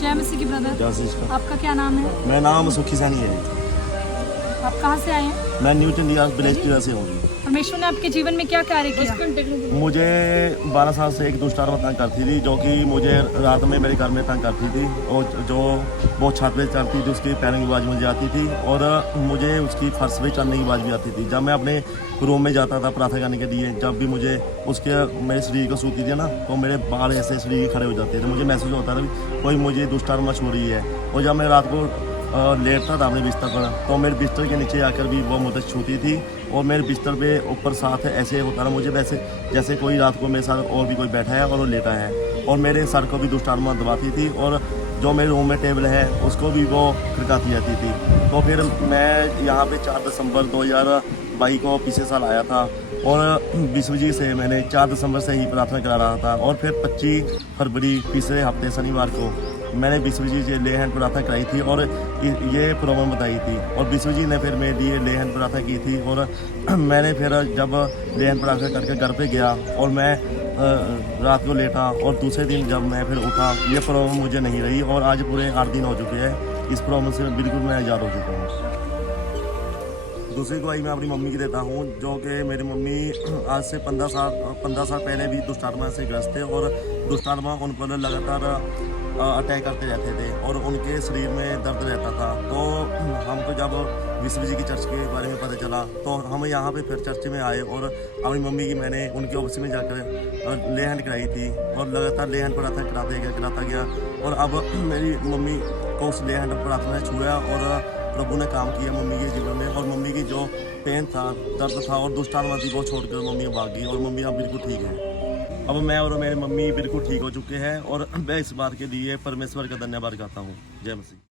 जय मसीह की ब्रदर। आपका क्या नाम है? मेरा नाम सुखी सैनी है। आप कहाँ से आए हैं? मैं न्यू इंडिया विलेज की से हूँ। परमेश्वर ने आपके जीवन में क्या कार्य किया? मुझे 12 साल से एक दुष्ट आत्मा तंग करती थी, जो कि मुझे रात में मेरे घर में तंग करती थी, और जो वो छत पे चढ़ती थी उसकी पैरों की आवाज़ मुझे आती थी, और मुझे उसकी फर्श पे चलने की आवाज़ भी आती थी। जब मैं अपने रूम में जाता था प्रार्थना करने के लिए, जब भी मुझे उसके मेरे शरीर को सूती थी ना, तो मेरे बाल ऐसे शरीर के खड़े हो जाते थे। मुझे महसूस होता था कि कोई मुझे दुष्ट आत्मा छू रही है। और जब मैं रात को लेटता था अपने बिस्तर पर, तो मेरे बिस्तर के नीचे आकर भी वो मुझे छूती थी, और मेरे बिस्तर पे ऊपर साथ ऐसे होता था मुझे वैसे जैसे कोई रात को मेरे साथ और भी कोई बैठा है और वो लेटा है। और मेरे सर को भी दुष्ट आत्मा दबाती थी, और जो मेरे रूम में टेबल है उसको भी वो खड़काती जाती थी। तो फिर मैं यहाँ पे 4 दिसंबर 2022 को पिछले साल आया था, और विश्वजी से मैंने 4 दिसंबर से ही प्रार्थना करा रहा था, और फिर 25 फरवरी पिछले हफ्ते शनिवार को मैंने विश्वजी से ले हैंड प्रार्थना कराई थी, और ये प्रॉब्लम बताई थी, और विश्वजी ने फिर मेरे लिए ले हैंड प्रार्थना की थी। और मैंने फिर जब ले हैंड प्रार्थना करके घर पे गया, और मैं रात को लेटा, और दूसरे दिन जब मैं फिर उठा, ये प्रॉब्लम मुझे नहीं रही, और आज पूरे 8 दिन हो चुके हैं। इस प्रॉब्लम से बिल्कुल मैं आज़ाद हो चुका हूँ। दूसरी गवाही मैं अपनी मम्मी की देता हूँ, जो कि मेरी मम्मी आज से 15 साल पहले भी दुष्ट आत्मा से ग्रस्त थे, और दुष्ट आत्मा उन पर लगातार अटैक करते रहते थे, और उनके शरीर में दर्द रहता था। तो हमको जब विश्व जी की चर्च के बारे में पता चला, तो हम यहाँ पे फिर चर्च में आए, और अपनी मम्मी की मैंने उनके ऑफिस में जाकर ले हैंड कराई थी, और लगातार ले हैंड प्रार्थना कराता गया, और अब मेरी मम्मी को उस ले हैंड प्रार्थना छुआ, और प्रभु ने काम किया मम्मी के जीवन में, और मम्मी की जो पेन था, दर्द था, और दुष्ट आत्मा थी, वो छोड़कर मम्मी भाग गई, और मम्मी अब बिल्कुल ठीक है। अब मैं और मेरी मम्मी बिल्कुल ठीक हो चुके हैं, और मैं इस बात के लिए परमेश्वर का धन्यवाद करता हूँ। जय मसीह।